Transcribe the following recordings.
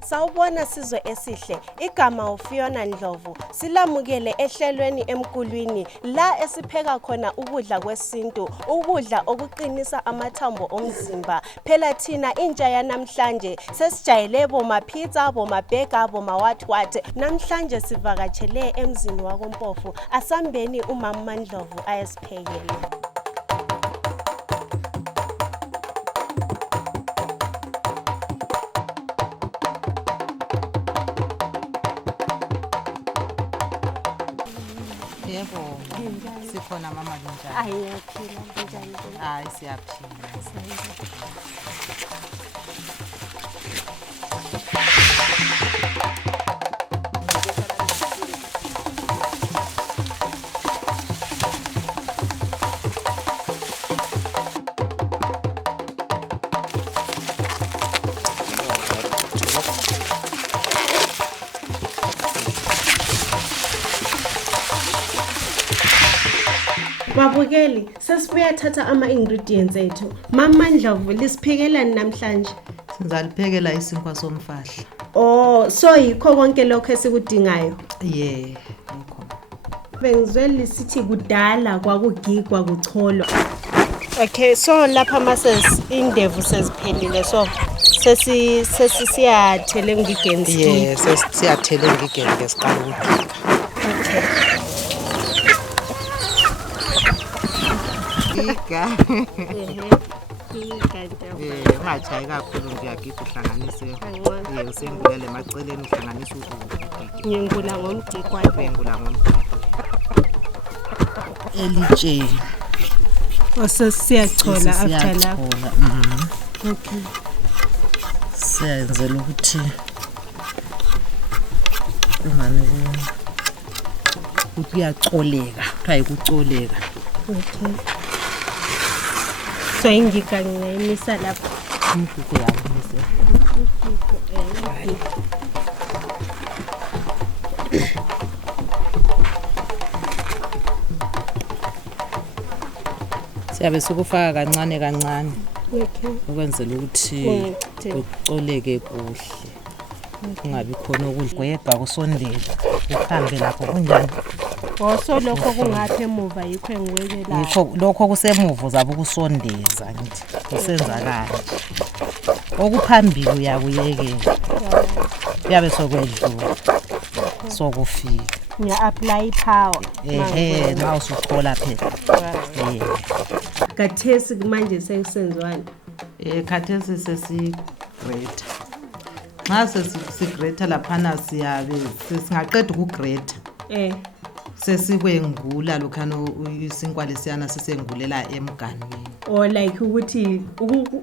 Sawubona Sizwe Esihle, igama uFiona Ndlovu. Silamukele ehlelweni emkulwini la esipheka khona ukudla kwesintu, ukudla okuqinisa amathambo omzimba. Phela thina intsha yanamhlanje sesijayele boma pizza, boma burger, boma what. Namhlanje sivakatshele emzini wakoMpofu. Asambeni uMama Ndlovu ayesiphekele. Yebo, sikhona mama njani? Ayiyaphila njani? Hayi siyaphila. Babukeli, sesibuya thatha ama-ingredients ethu. Mama Ndlovu lisiphekelani namhlanje? Sizaliphekela isinkwa somfahla. Oh, so yikho konke lokho esikudingayo. Yikho. Bengizwe lisithi kudala kwakugigwa kucholwa. Okay, so lapha mase indevu seziphelile, so sesiyathele ngigeni. Sesiyathele ngigeni ngesiqala ukupheka. Okay. Ungajayi kakhulu ngiyagida uhlanganise. Usengulele emaceleni uhlanganise ukudla. Ngingula ngomdikwa. Ngingula ngomdikwa. Elitsheni. Sesiyachola after lapho. Okay. Siyenzela ukuthi ungane kuyacoleka, kuthiwa yikucoleka. Okay. So ingika ngiyimisa lapho. Ingika yamisa. Siyabe sikufaka kancane kancane. Okay. Ukwenzela ukuthi kucoleke kuhle. Kungabi khona ukugweba kusondela. Uhambe lapho kunjani? So lokho kungapha emuva yikho engiwekela. Yikho lokho kusemuva uzabe kusondeza ngithi. Kusenzakala. Okuphambili uyakuyekela. Yabe sokwedlula. Sokufika. Ngiya-apply power. Nxa usuchola phela. Kathesi manje sekusenziwani? Khathesi sesigreta. Nxa sesigreta laphana siyabe singaqeda ukugreta. Sesikwengula lokhana isinkwa lesiyana sisengulela emganwini. Or like ukuthi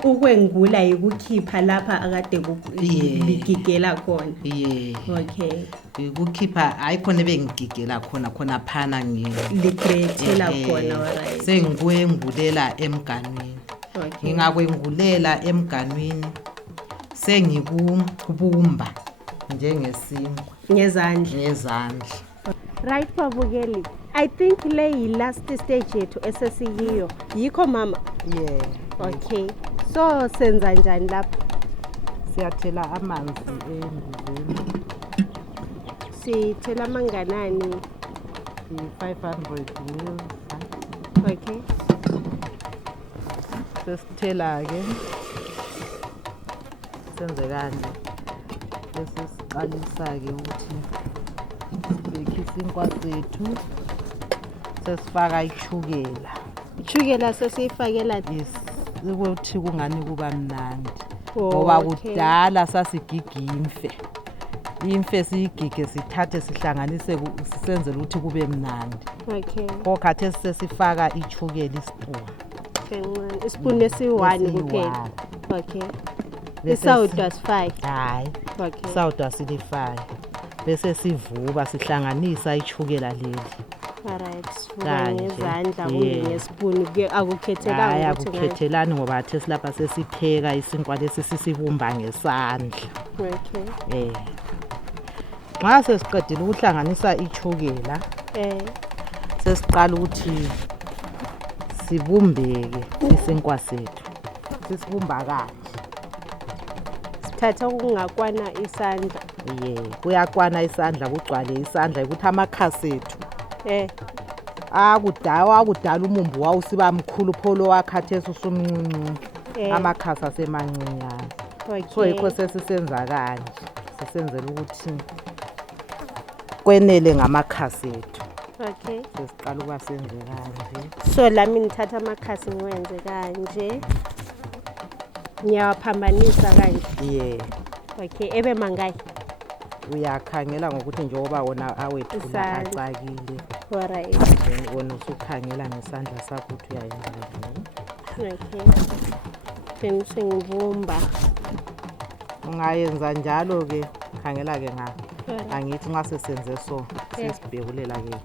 ukwengula yikukhipha lapha akade ligigela khona. Okay. Ukukhipha ayikhona ebengigigela khona phana ligrethela khona. Alright. Sengikwengulela emganwini. Okay. Ngingakwengulela emganwini sengikubumba njengesinkwa ngezandla. Right babukeli, I think le last stage yethu esesiyiyo yikho mama. Okay, so senza njani lapha? Siyathela amanzi endizeni. Sithela manganani? 500 ml. Okay. Sesithela ke senze kanje. Bese siqalisa ke ukuthi sibeke isinkwa sethu. Sesifaka ichukela. Ichukela sesifakela ukuthi kungani kuba mnandi. Ngoba kudala sasigiga imfe siyigige sithathe sihlanganise sisenzele ukuthi kube mnandi. Okay. Kokhathe sesifaka ichukela ispoon. Okay, ispoon esi1 kuphela. Okay. Isawuda sifake. Hayi. Okay. Isawuda silifake. Bese sivuba sihlanganisa ichukela leli. Alright, sivuba ngezandla kumbe ngespoon akukhethelanga ukuthi akukhethelani ngoba athe silapha sesipheka isinkwa lesi sisibumba ngesandla. Okay. Nxa sesiqedile ukuhlanganisa ichukela sesiqala ukuthi sibumbeke isinkwa sethu. Sisibumba kanje. thatha okungakwana isandla. Kuyakwana isandla kugcwale isandla ukuthi amakhasi ethu akudala umumbu wawusiba mkhulu pholo wakhathesi usumncuncuncu amakhasi asemancinyane. So yikho sesisenza kanje sisenzela ukuthi kwenele ngamakhasi ethu. Sesiqala ukuba senze kanje. So lami ngithatha amakhasi ngiwenze kanje. Ngiyawaphambanisa kanje. Ebe mangaki? Uyakhangela ngokuthi njengoba wona awethula acakile. Alright. Wona usukhangela ngesandla sakho ukuthi uyayenza njani. Then sengivumba. Ungayenza njalo ke khangela ke angithi nxa sesenze so sesibhekulela ke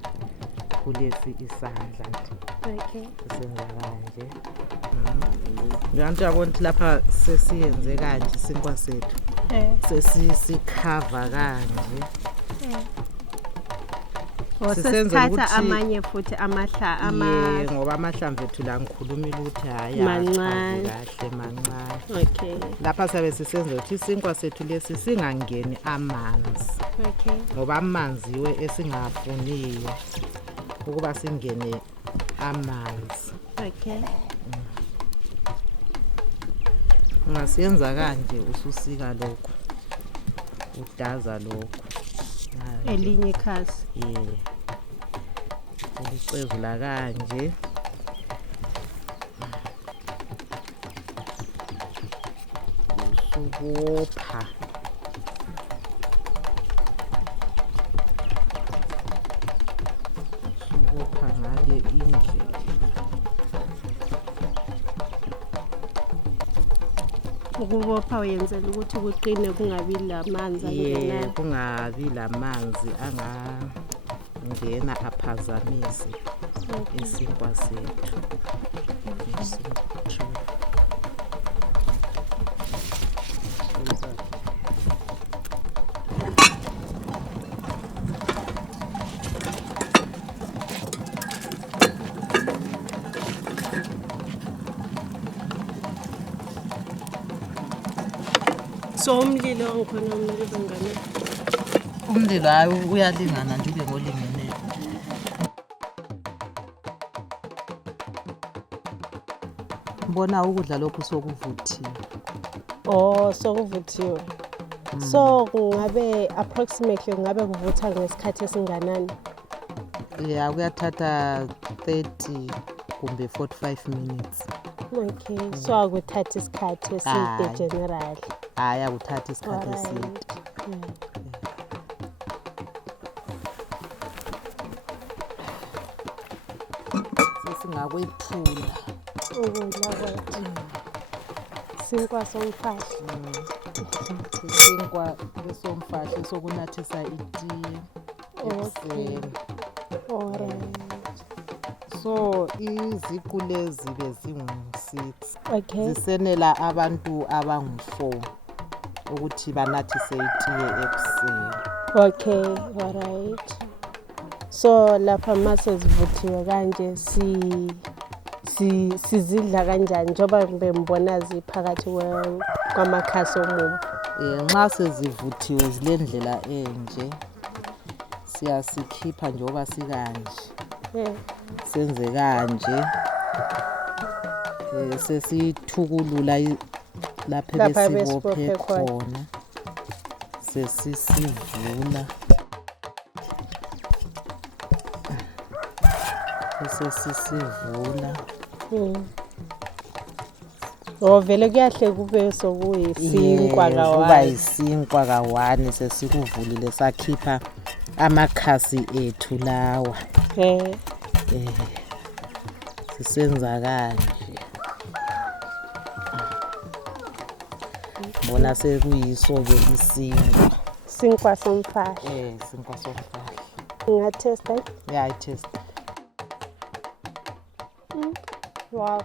kulesi isandla nje. Senza kanje. Njengoba uyabona ukuthi lapha sesiyenze kanje isinkwa sethu. Sesikhava kanje. Sesithatha amanye futhi ngoba amahlamvu ethu la ngikhulumile ukuthi hayi mancane kahle mancane. Lapha sabe sisenza ukuthi isinkwa sethu lesi singangeni amanzi. Ngoba amanzi iwe esingafuniyo ukuba singene amanzi. Ungasiyenza kanje ususika lokho udaza lokho elinye ikhasi. Ulicezula kanje usubopha ngale indlela. Ukubopha uyenzela ukuthi kuqine kungabi lamanzi angenayo. Kungabi lamanzi angangena aphazamise isinkwa sethu. So umlilo ngikhona umlilo ngane. Umlilo hayi uyalingana nje ube ngolingeneyo. Ngibona ukudla lokhu sokuvuthiwe. Sokuvuthiwe. So kungabe approximately ngabe kuvutha ngesikhathi esinganani? Kuyathatha 30 kumbe 45 minutes. So akuthatha isikhathi eside general. Akuthatha isikhathi eside. Sesingakwephula ukudla kwethu. Isinkwa somfahla. Isinkwa somfahla sokunathisa itiye ekuseni. So iziqu lezi bezingu-6 zisenela abantu abangu-4 ukuthi banathise itiye ekuseni. Alright. So lapha mase zivuthiwe kanje sizidla kanjani njoba ngibona ziphakathi kwamakhasi omumbu. Nxa sezivuthiwe zilendlela enje siyasikhipha njoba sikanje. Senze kanje sesithukulula lapha besibophe khona sesisivula sesisivula. Vele kuyahle kube sokuyisinkwa kawane. Kuba isinkwa kawane sesikuvulile sakhipha amakhasi ethu lawa. Sisenza kanje. Bona sekuyiso ke isinkwa somfahla. Isinkwa somfahla. Ngingatesta? I test. Wow.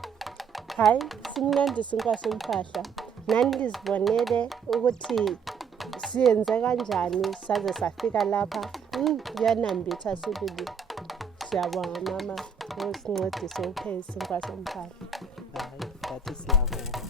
Hayi, simnandi isinkwa somfahla. Nani lizibonele ukuthi siyenze kanjani saze safika lapha. Kuyanambitha sibili. Siyabonga mama. Ngosincedise ukuphe isinkwa somfahla. Hayi, bathi siyabonga.